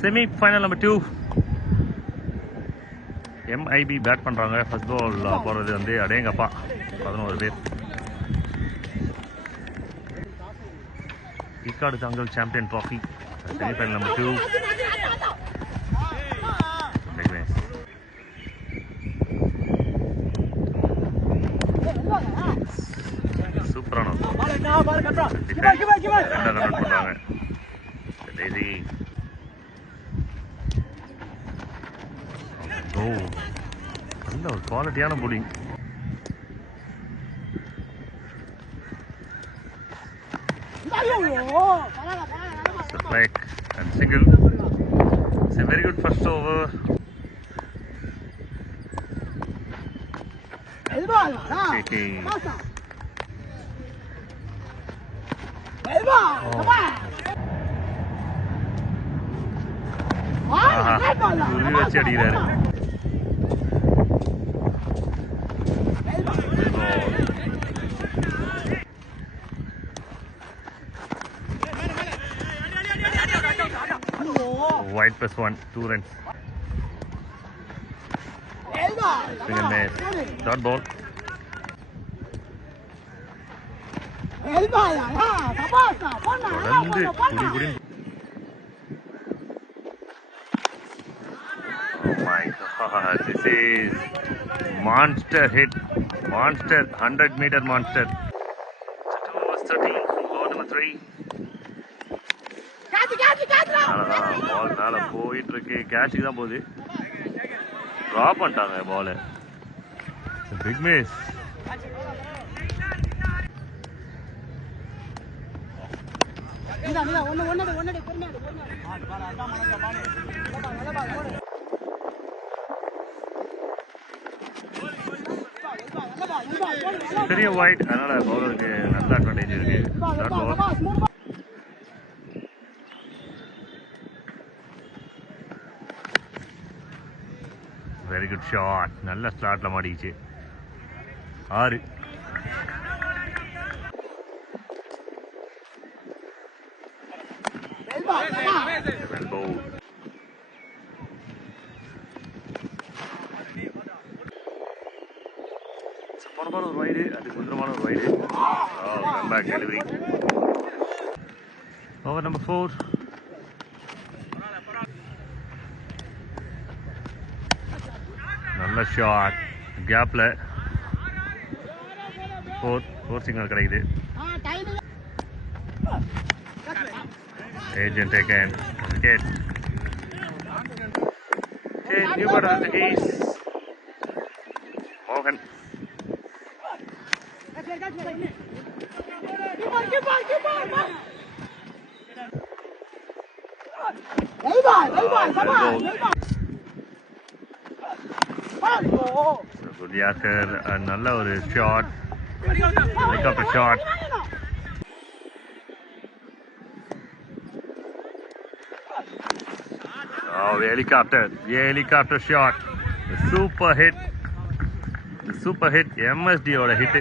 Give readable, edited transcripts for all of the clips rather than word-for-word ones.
Semi final number 2. MIB bat பண்ணுறாங்க. First ball போடுறது வந்து அடேங்கப்பா 11 பேர். Ekkattu Thangal champion trophy semi final number 2. சூப்பரான பண்ணுறாங்க. நல்ல ஒரு குவாலிட்டியான bowling. Strike and single. It's a very good first over. Shaking. உருவி வச்சு அடிக்கிறாரு. White +1, 2 runs. Single miss. Dot ball. தொடர்ந்து குடி. Oh my God, this is monster hit, monster 100-meter monster. 13, ball number 3. பால் மேல போயிட்டு இருக்கு. கேட்சுக்கு தான் போகுது. ட்ராப் பண்ணிட்டாங்க பால். Big miss. பெரிய ஒயிட், அதனால பவுலருக்கு நல்ல அட்வான்டேஜ் இருக்கு. Very good shot. நல்ல ஸ்லாட்ல மாட்டிக்கிச்சு. 6. சப்பானமான ஒரு வைடு, அது சுந்தரமான ஒரு wide. Comeback delivery. Over number 4. நல்ல ஷாட். கேப்ல 4 சிக்னல் கிடைக்குது. Agent again. Wicket. Okay, new batter of the East. Mohan. Good Yaker. நல்ல ஒரு shot. Helicopter shot. Oh, helicopter shot. The super hit. MSD oda hit.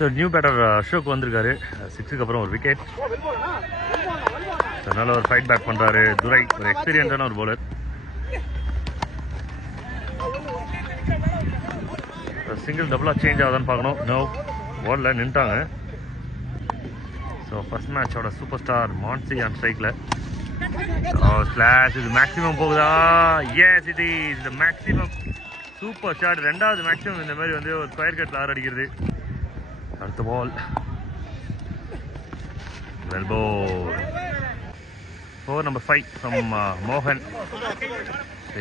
So new batter Ashok வந்திருக்காரு. 6க்கு அப்புறம் ஒரு wicket. அதனால ஒரு ஃபைட் பேக் பண்ணுறாரு துரை, ஒரு எக்ஸ்பீரியன்ஸான ஒரு பவுலர். சிங்கிள் டபுளாக சேஞ்ச் ஆகுதான்னு பார்க்கணும். நோ ஓடல, நின்ட்டாங்க. ஸோ ஃபர்ஸ்ட் மேட்சோட சூப்பர் ஸ்டார் மான்சி ஆன் ஸ்ட்ரைக்கில். ஸ்லாஷ் இது மேக்ஸிமம் போகுதா? Yes it is the maximum. Super shot. ரெண்டாவது மேக்ஸிமம் இந்த மாதிரி வந்து ஒரு ஸ்கொயர் கட்டில் 6 அடிக்கிறது. அடுத்த ball well bowl. Over number 5 from மோகன்.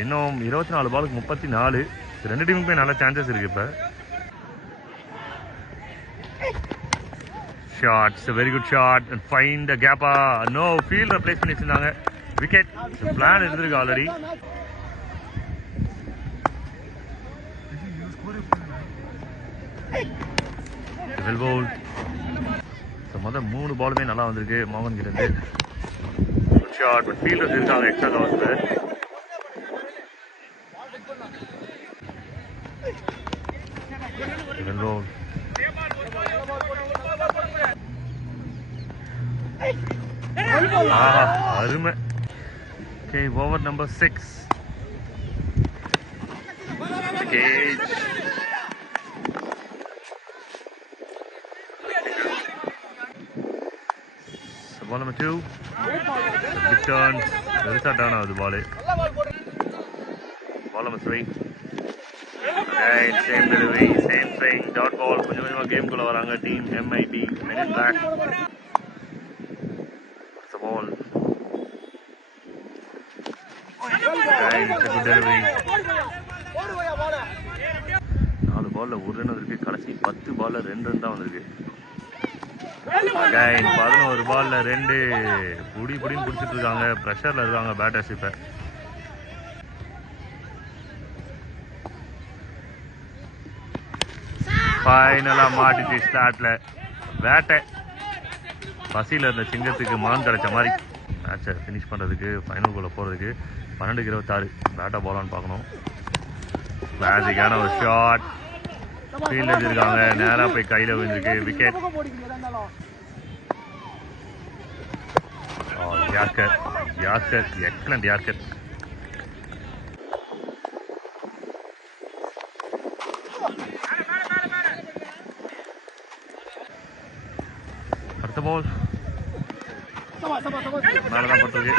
இன்னும் 24 பாலுக்கு 34. ரெண்டு டீமுக்குமே நல்ல சான்சஸ் இருக்கு. இப்போ shot, it's a very good shot and find the gap. No field replace பண்ணி வச்சிருந்தாங்க. விக்கெட் பிளான் இருந்திருக்கு ஆல்ரெடி. வெல் போல். மொதல் 3 பாலுமே நல்லா வந்திருக்கு மோகன் கிட்ட இருந்து. ஷாட் பட் ஃபீல்டர்ஸ் இருக்காங்க எக்ஸ்ட்ரா கவர்ஸ்ல. வெல் போல். அருமை. Okay, over number 6. Cage. So ball number 2. Big turn. Very shot down out the ball. Ball number 3. Right, same delivery, same thing. Dot ball. கொஞ்சம் கொஞ்சமா கேம் குள்ள வராங்க team MIB. Minute back. The ball. Right, it's a good delivery. 4 பால்ல 1 run வந்திருக்கு. கடைசி 10 பால்ல 2 run தான் வந்திருக்கு. Again 11 பால்ல 2. புடின்னு பிடிச்சிட்டு இருக்காங்க. பிரஷர்ல இருக்காங்க பேட்டர்ஸ். இப்ப ஃபைனலா மாட்டிச்சு ஸ்டார்ட்ல. பேட்டை பசியில் இருந்த சிங்கத்துக்கு மான் கிடைச்ச மாதிரி மேட்சை ஃபினிஷ் பண்ணுறதுக்கு ஃபைனல்குள்ளே போகிறதுக்கு 12-26 பேட்டை போலான்னு பார்க்கணும். கிளாசிக்கான ஒரு ஷாட். ஃபீல்டு வச்சிருக்காங்க. நேராக போய் கையில் விழுந்திருக்கு. விக்கெட். Yorker excellent yorker. அடுத்த பால் மேலதான் பட்டிருக்கு.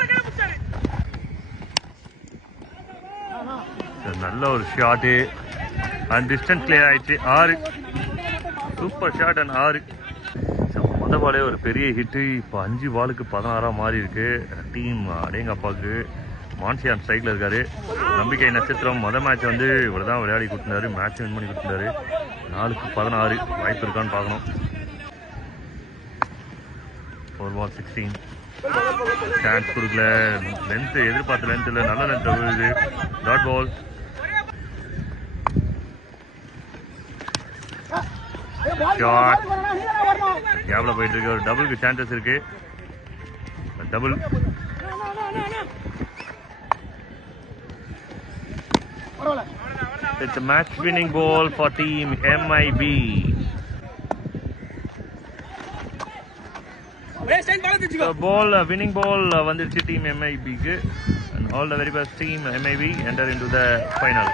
நல்ல ஒரு ஷாட்டு அண்ட் டிஸ்டன்ஸ் கிளியர் ஆயிடுச்சு. 6 சூப்பர் ஷாட் அண்ட் 6. முத பாலே ஒரு பெரிய ஹிட்டு. இப்போ 5 பாலுக்கு 16 மாறி இருக்கு டீம். அடேங்கப்பாவுக்கு மான்சியான் ஸ்ட்ரைக்கில் இருக்காரு. நம்பிக்கை நட்சத்திரம் மொதல் மேட்ச் வந்து இவ்வளோ தான் விளையாடி கொடுத்துருந்தாரு. மேட்ச் வின் பண்ணி கொடுத்துருந்தாரு. 4-16 வாய்ப்பு இருக்கான்னு பார்க்கணும். 4 ball 16. சான்ஸ் கொடுக்கல. லென்த் எதிர்பார்த்த லென்த் இல்லை. நல்ல லென்த் விழுது. Dot ball. ஷாட் கேப்ல போயிட்டு இருக்கு. ஒரு டபுளுக்கு சான்சஸ் இருக்கு. Double. It's a match winning ball for team MIB. The ball winning ball vandirchi team MIB ku, and all the very best team MIB enter into the final.